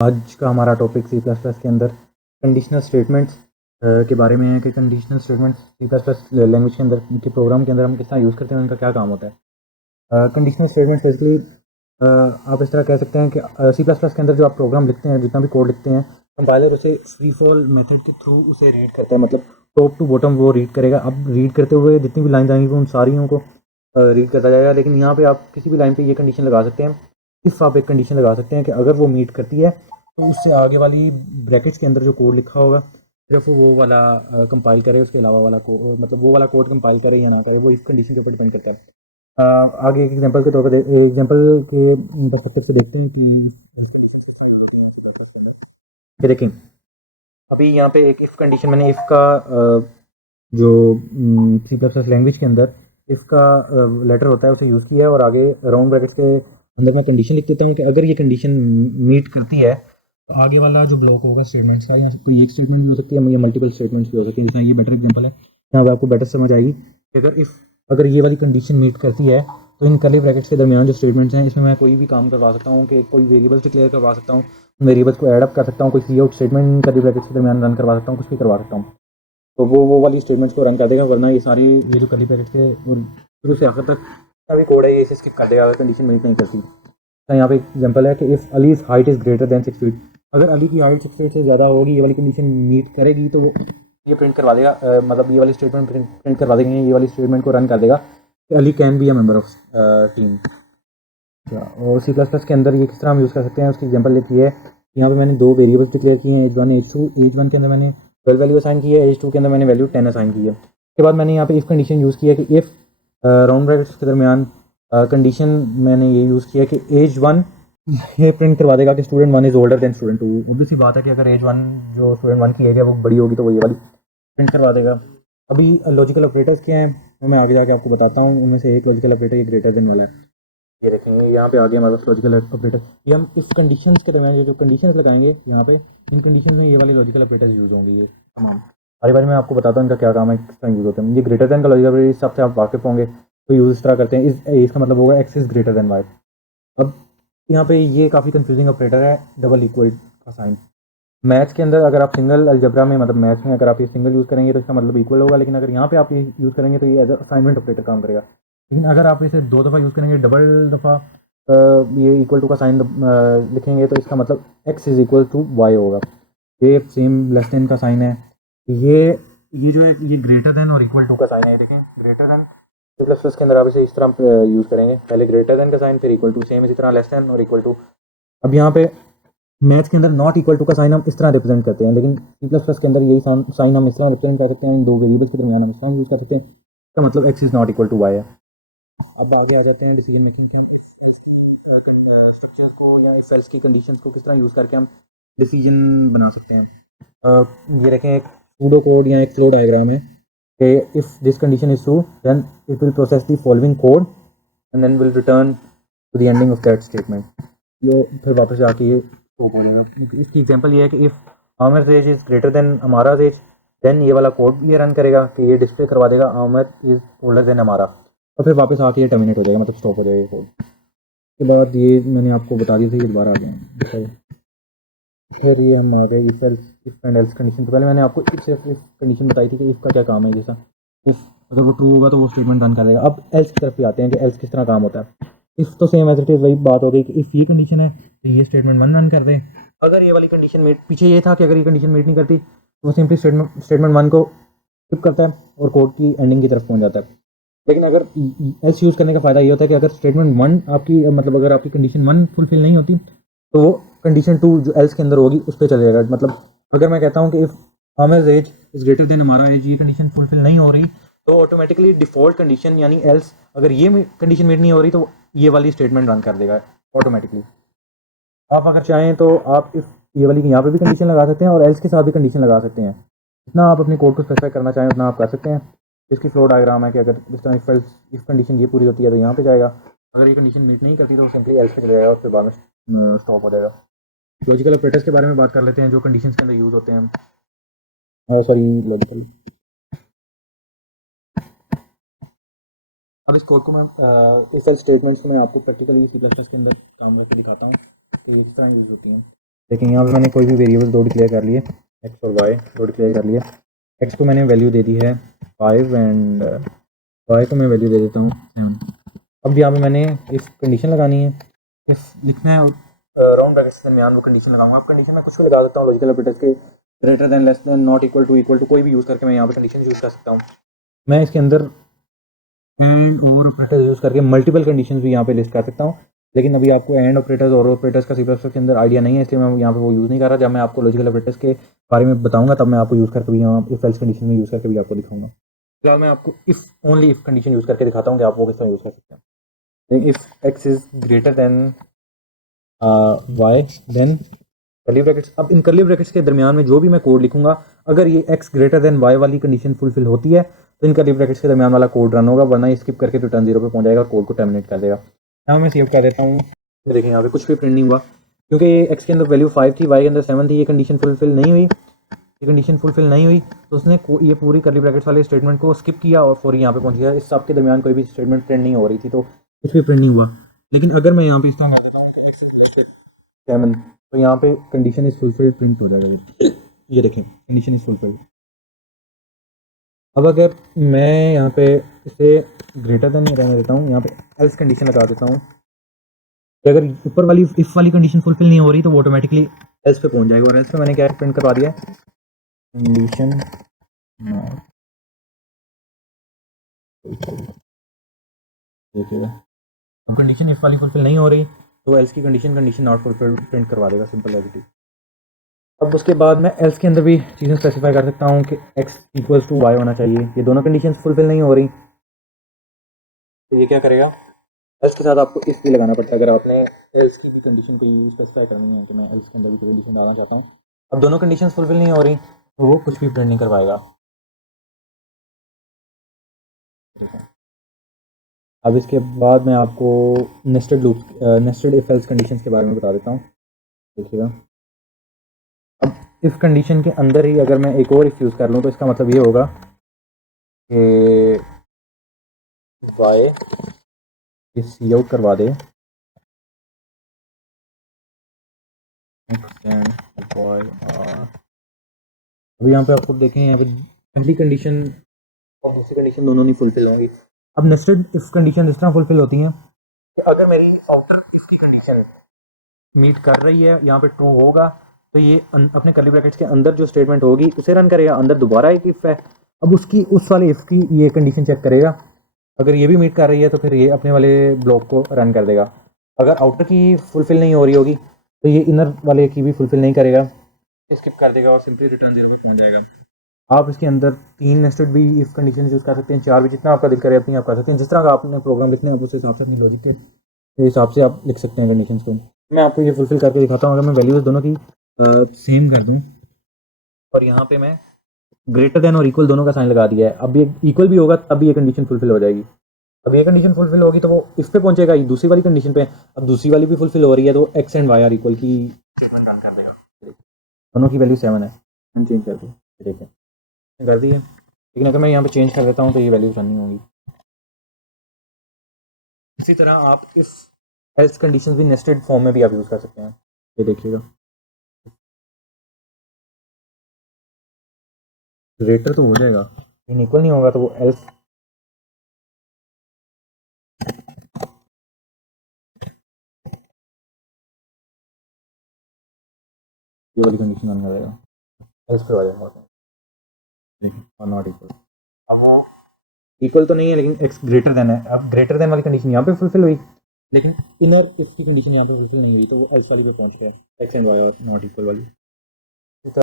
आज का हमारा टॉपिक सी प्लस प्लस के अंदर कंडीशनल स्टेटमेंट्स के बारे में है कि conditional statements C plus plus language के अंदर के प्रोग्राम के अंदर हम किस तरह यूज़ करते हैं, उनका क्या काम होता है। कंडीशनल स्टेटमेंट्स बेसिकली आप इस तरह कह सकते हैं कि सी प्लस प्लस के अंदर जो आप प्रोग्राम लिखते हैं, जितना भी कोड लिखते हैं, कंपाइलर उसे फ्री फॉल मेथड के थ्रू उसे रीड करता है, मतलब टॉप टू बॉटम वो रीड करेगा। अब रीड करते हुए जितनी भी लाइन आएंगी उन सारियों को रीड करता जाएगा। लेकिन यहाँ पे आप किसी भी लाइन पे ये कंडीशन लगा सकते हैं, इफ़ आप एक कंडीशन लगा सकते हैं कि अगर वो मीट करती है तो उससे आगे वाली ब्रैकेट्स के अंदर जो कोड लिखा होगा सिर्फ वो वाला कंपाइल करे, उसके अलावा वाला कोड मतलब वो वाला कोड कंपाइल करे या ना करे, वो इस कंडीशन के ऊपर डिपेंड करता है। आगे एक एग्जांपल के तौर पर एग्जांपल के पर्सपेक्टिव से देखते हैं कि ये देखें। अभी यहाँ पे एक इफ़ कंडीशन मैंने इफ़ का जो सी प्लस प्लस लैंग्वेज के अंदर इफ़ का लेटर होता है उसे यूज़ किया है, और आगे राउंड ब्रैकेट्स के अंदर मैं कंडीशन लिख देता हूँ कि अगर ये कंडीशन मीट करती है तो आगे वाला जो ब्लॉक होगा स्टेटमेंट्स का, या कोई एक स्टेटमेंट भी हो सकती है या मल्टीपल स्टेटमेंट्स भी हो सकती है। जैसा ये बेटर एग्जांपल है, यहाँ पे आपको बेटर समझ आएगी कि अगर ये वाली कंडीशन मीट करती है तो इन कर्ली ब्रैकेट्स के दरमियान जो स्टेटमेंट्स हैं इसमें मैं कोई भी काम करवा सकता हूँ, कि कोई वेरिएबल्स डिक्लेयर करवा सकता हूँ, वेरिएबल्स को ऐड अप कर सकता हूँ, कोई सी आउट स्टेटमेंट कर्ली ब्रैकेट्स के दरमियान रन करवा सकता हूँ, कुछ भी करवा सकता हूँ। तो वो वाली स्टेटमेंट्स को रन कर देगा, वरना ये सारी ये जो कर्ली ब्रैकेट्स के शुरू से आखिर तक का भी कोड है ये इसे स्किप कर देगा अगर कंडीशन मीट नहीं करती। तो यहाँ पे एग्जांपल है कि if allies height is greater then 6 feet, अगर अली की हाइट 6 फीट से ज़्यादा होगी, ये वाली कंडीशन मीट करेगी, तो वो ये प्रिंट करवा देगा, मतलब ये वाली स्टेटमेंट प्रिंट करवा देंगे, ये वाली स्टेटमेंट को रन कर देगा कि Ali can be a member of team. और सी प्लस प्लस के अंदर ये किस तरह हम यूज़ कर सकते हैं उसकी एग्जांपल लिखी है। यहाँ पे मैंने दो वेरिएबल्स डिक्लेयर किए हैं, age one age two. Age one के अंदर मैंने 12 वैल्यू असाइन की है, एज टू के अंदर मैंने वैल्यू 10 असाइन की है। उसके बाद मैंने यहाँ पे इफ़ कंडीशन यूज़ की है कि इफ़ राउंड ब्रैकेट्स के दरमियान कंडीशन मैंने ये यूज़ किया कि एज वन ये प्रिंट करवा देगा कि student one is older than student two. Obviously बात है कि अगर एज वन जो स्टूडेंट वन की एज है वो बड़ी होगी तो वो ये वाली प्रिंट करवा देगा। अभी लॉजिकल ऑपरेटर्स क्या हैं वो मैं आगे जाके आपको बताता हूँ। उनमें से एक लॉजिकल ऑपरेटर ये ग्रेटर देन वाला है। ये देखेंगे यहाँ पे आगे हमारे पास लॉजिकल ऑपरेटर, ये हम इस कंडीशंस के दरमियान ये जो कंडीशंस लगाएंगे यहाँ पे, इन कंडीशंस में ये वाले लॉजिकल ऑपरेटर्स यूज़ होंगे। ये हर बार मैं आपको बताता हूँ इनका क्या काम है, किस तरह यूज़ होते हैं। ये ग्रेटर देन का लॉजिकल ऑपरेटर इस सबसे आप वाकिफ होंगे, तो यूज़ इस तरह करते हैं। इसका मतलब होगा x is greater than y. अब यहाँ पे ये काफ़ी कंफ्यूजिंग ऑपरेटर है, डबल इक्वल का साइन। मैथ्स के अंदर अगर आप सिंगल अलजबरा में, मतलब मैथ्स में अगर आप ये सिंगल यूज़ करेंगे तो इसका मतलब इक्वल होगा, लेकिन अगर यहाँ पे आप ये यूज़ करेंगे तो ये एज असाइनमेंट ऑपरेटर काम करेगा। लेकिन अगर आप इसे दो दफ़ा यूज़ करेंगे, डबल दफ़ा ये इक्वल टू का साइन लिखेंगे, तो इसका मतलब x is equal to y होगा। ये सेम लेस देन का साइन है। ये ये जो है ये ग्रेटर देन और इक्वल टू का साइन है। देखें ग्रेटर देन प्लस प्लस के अंदर आप इसे इस तरह यूज़ करेंगे, पहले ग्रेटर देन का साइन फिर इक्वल टू, सेम इसी तरह लेस देन और इक्वल टू। अब यहाँ पे मैथ्स के अंदर नॉट इक्वल टू का साइन हम इस तरह रिप्रेजेंट करते हैं, लेकिन सी प्लस प्लस के अंदर यही साइन हम इस तरह रिप्रेजेंट कर सकते हैं। इन दो वेरिएबल्स के दरमियान हम इस तरह यूज़ कर सकते हैं, इसका मतलब x is not equal to y है। अब आगे आ जाते हैं डिसीजन मेकिंग के। इफ एल्स की स्ट्रक्चर्स को या इफ एल्स की कंडीशंस को किस तरह यूज़ करके हम डिसीजन बना सकते हैं। ये देखें एक सूडो कोड या एक फ्लो डायग्राम है कि if this condition is true then it will process the following code and then will return to the ending of that statement. ये फिर वापस जाके ये स्टॉप हो जाएगा। इसकी एग्जांपल ये है कि if Aamir age is greater than हमारा एज, देन ये वाला कोड ये रन करेगा कि ये डिस्प्ले करवा देगा आमिर इज़ ओल्डर देन हमारा, और फिर वापस आके ये टर्मिनेट हो जाएगा, मतलब स्टॉप हो जाएगा ये कोड। उसके बाद ये मैंने आपको बता दी थी, ये दोबारा आ गया। फिर ये हम आ गए if else, if and else condition. तो पहले मैंने आपको इफ कंडीशन बताई थी कि इफ़ का क्या काम है। जैसा इफ़ अगर वो ट्रू होगा तो वो स्टेटमेंट रन कर देगा। अब एल्स की तरफ भी आते हैं कि एल्स किस तरह काम होता है। इफ़ तो सेम एज इट इज़ वही बात हो गई कि इफ़ ये कंडीशन है तो ये स्टेटमेंट वन रन कर दे। अगर ये वाली कंडीशन मीट, पीछे ये था कि अगर ये कंडीशन मीट नहीं करती तो वो सिंपली स्टेटमेंट वन को स्किप करता है और कोड की एंडिंग की तरफ पहुंच जाता है। लेकिन अगर एल्स यूज़ करने का फ़ायदा ये होता है कि अगर स्टेटमेंट वन आपकी, मतलब अगर आपकी कंडीशन वन फुलफिल नहीं होती तो वो कंडीशन टू जो एल्स के अंदर होगी उस पर चले जाएगा। मतलब अगर मैं कहता हूँ कि if Aamir age is greater than हमारा एज, ये कंडीशन फुलफिल नहीं हो रही तो ऑटोमेटिकली डिफ़ॉल्ट कंडीशन यानी एल्स, अगर ये कंडीशन मीट नहीं हो रही तो ये वाली स्टेटमेंट रन कर देगा ऑटोमेटिकली। आप अगर चाहें तो आप इस ये वाली यहाँ पे भी कंडीशन लगा सकते हैं और एल्स के साथ भी कंडीशन लगा सकते हैं। जितना आप अपने कोड को स्पेसिफाई करना चाहें उतना आप कर सकते हैं। इसकी फ्लो डायग्राम है कि अगर इस तरह इफ कंडीशन ये पूरी होती है तो यहाँ पे जाएगा, अगर ये कंडीशन मीट नहीं करती तो सिंपली एल्स पे चले जाएगा और फिर बाद में स्टॉप हो जाएगा। लॉजिकल ऑपरेटर्स के बारे में बात कर लेते हैं जो कंडीशंस के अंदर यूज़ होते हैं। Sorry logical. अब इस कोड को मैं इफ एल्स स्टेटमेंट्स को मैं आपको प्रैक्टिकली सी प्लस प्लस के अंदर काम करके दिखाता हूँ कि ये किस तरह यूज़ होती हैं। लेकिन यहाँ पे मैंने कोई भी वेरिएबल दो डिक्लेयर कर लिए, एक्स और वाई दो डिक्लेयर कर लिया। एक्स को मैंने वैल्यू दे दी है 5 एंड वाई को मैं वैल्यू दे देता हूँ 7। अब यहाँ पे मैंने इफ कंडीशन लगानी है, इफ लिखना है राउंड ब्रैकेट्स के दरमियान वो कंडीशन लगाऊंगा। अब कंडीशन मैं कुछ भी लगा सकता हूँ, लॉजिकल ऑपरेटर्स के greater than, less than, not equal to कोई भी यूज़ करके मैं यहाँ पे कंडीशन यूज़ कर सकता हूँ। मैं इसके अंदर एंड और ऑपरेटर यूज़ करके मल्टीपल कंडीशंस भी यहाँ पे लिस्ट कर सकता हूँ, लेकिन अभी आपको एंड ऑपरेटर्स और ऑपरेटर्स का C++ के अंदर आइडिया नहीं है, इसलिए मैं यहाँ पे वो यूज़ नहीं कर रहा। जब मैं आपको लॉजिकल ऑपरेटर्स के बारे में बताऊंगा तब मैं आपको यूज़ करके भी यहाँ इफ एल्स कंडीशन में यूज़ करके भी आपको दिखाऊंगा। फिलहाल मैं आपको if only if condition use करके दिखाता हूँ कि आप वो किस तरह यूज़ कर सकते हैं। If x is greater than y then curly brackets. अब इन कर्ली ब्रैकेट्स के दरमियान में जो भी मैं कोड लिखूंगा, अगर ये एक्स ग्रेटर देन वाई वाली कंडीशन फुलफिल होती है तो इन कर्ली ब्रैकेट्स के दरमियान वाला कोड रन होगा, वरना ये स्किप करके रिटर्न 0 पे पहुंच जाएगा और कोड को टर्मिनेट कर देगा। यहाँ मैं सेव कर देता हूँ। देखें यहाँ पे कुछ भी प्रिंट नहीं हुआ क्योंकि एक्स के अंदर वैल्यू 5 थी, वाई के अंदर 7 थी। ये कंडीशन फुलफिल नहीं हुई, ये कंडीशन फुलफिल नहीं हुई तो उसने ये पूरी कर्ली ब्रैकेट्स वाले स्टेटमेंट को स्किप किया और फौरी यहाँ पे पहुंच गया। इस सब के दरमियान कोई भी स्टेटमेंट प्रिंट नहीं हो रही थी तो कुछ भी प्रिंट नहीं हुआ। लेकिन अगर मैं यहाँ पे इस तरह कर देता हूँ 7 तो यहाँ पे कंडीशन इज फुलफिल्ड प्रिंट हो जाएगा। ये देखें कंडीशन इज फुलफिल्ड। अब अगर मैं यहाँ पे इसे ग्रेटर देन रहने देता हूँ, यहाँ पे एल्स कंडीशन लगा देता हूँ कि अगर ऊपर वाली इफ वाली कंडीशन फुलफिल नहीं हो रही तो वो ऑटोमेटिकली एल्स पे पहुंच जाएगा। और एल्स पे मैंने क्या प्रिंट करवा दिया, कंडीशन देखिएगा। अब कंडीशन इफ वाली फुलफिल नहीं हो रही तो एल्स की कंडीशन नॉट फुलफिल प्रिंट करवा देगा, सिंपल एज इट इज। अब उसके बाद मैं एल्स के अंदर भी चीज़ें स्पेसिफाई कर सकता हूँ कि एक्स इक्वल्स टू वाई होना चाहिए। ये दोनों कंडीशन फुलफिल नहीं हो रही तो ये क्या करेगा, एल्स के साथ आपको इफ भी लगाना पड़ता है अगर आपने एल्स की भी कंडीशन को स्पेसिफाई करनी है कि मैं एल्स के अंदर भी कंडीशन डालना चाहता हूँ। अब दोनों कंडीशन फुलफिल नहीं हो रही तो वो कुछ भी प्रिंट नहीं करवाएगा। अब इसके बाद मैं आपको nested loop, nested if else conditions के बारे में बता देता हूँ। देखिएगा अब इफ कंडीशन के अंदर ही अगर मैं एक और इफ यूज़ कर लूँ तो इसका मतलब ये होगा कि वाई ये सी आउट करवा दे, अभी यहाँ पे आपको देखें यहाँ पे पहली कंडीशन और दूसरी कंडीशन दोनों नहीं फुलफिल होंगी। अब नेस्टेड इफ कंडीशन इस तरह फुलफिल होती हैं कि अगर मेरी आउटर इफ की कंडीशन मीट कर रही है, यहाँ पे ट्रू होगा तो ये अपने कर्ली ब्रैकेट्स के अंदर जो स्टेटमेंट होगी उसे रन करेगा। अंदर दोबारा एक इफ है, अब उसकी उस वाले इफ की ये कंडीशन चेक करेगा, अगर ये भी मीट कर रही है तो फिर ये अपने वाले ब्लॉक को रन कर देगा। अगर आउटर की फुलफिल नहीं हो रही होगी तो ये इनर वाले की भी फुलफिल नहीं करेगा, स्किप कर देगा और सिंपली रिटर्न 0 पे पहुंच जाएगा। आप इसके अंदर 3 नेस्टेड भी इफ कंडीशन यूज़ कर सकते हैं, 4 भी, जितना आपका दिल करे अपनी आप कर सकते हैं। जिस तरह का आपने प्रोग्राम लिखना है आप उस हिसाब से अपनी लॉजिक के हिसाब से आप लिख सकते हैं कंडीशंस को। मैं आपको ये फुलफिल करके दिखाता हूँ। अगर मैं वैल्यूज दोनों की सेम कर दूँ और यहाँ पे मैं ग्रेटर देन और इक्वल दोनों का साइन लगा दिया है, अब ये इक्वल भी होगा तब भी ये कंडीशन फुलफिल हो जाएगी। अब ये कंडीशन फुलफिल होगी तो वो इफ पे पहुंचेगा, ये दूसरी वाली कंडीशन पे। अब दूसरी वाली भी फुलफिल हो रही है तो x and y are equal की स्टेटमेंट रन कर देगा। दोनों की वैल्यू 7 है, हम चेंज कर दूँ, ठीक है कर दी है। लेकिन अगर मैं यहाँ पे चेंज कर देता हूँ तो ये वैल्यू रन नहीं होगी। इसी तरह आप इफ एल्स कंडीशन भी नेस्टेड फॉर्म में भी आप यूज़ कर सकते हैं। ये देखिएगा ग्रेटर तो हो जाएगा लेकिन इक्वल नहीं होगा तो वो एल्स ये वाली कंडीशन रन कर देगा, एल्स पे आ जाएगा और नॉट इक्वल। अब वो इक्वल तो नहीं है लेकिन एक्स ग्रेटर देन है। अब ग्रेटर देन वाली कंडीशन यहाँ पे फुलफिल हुई लेकिन इनर इफ की कंडीशन यहाँ पे फुलफिल नहीं हुई तो वो एल्स वाली पे पहुंच गया, x and y are not equal वाली।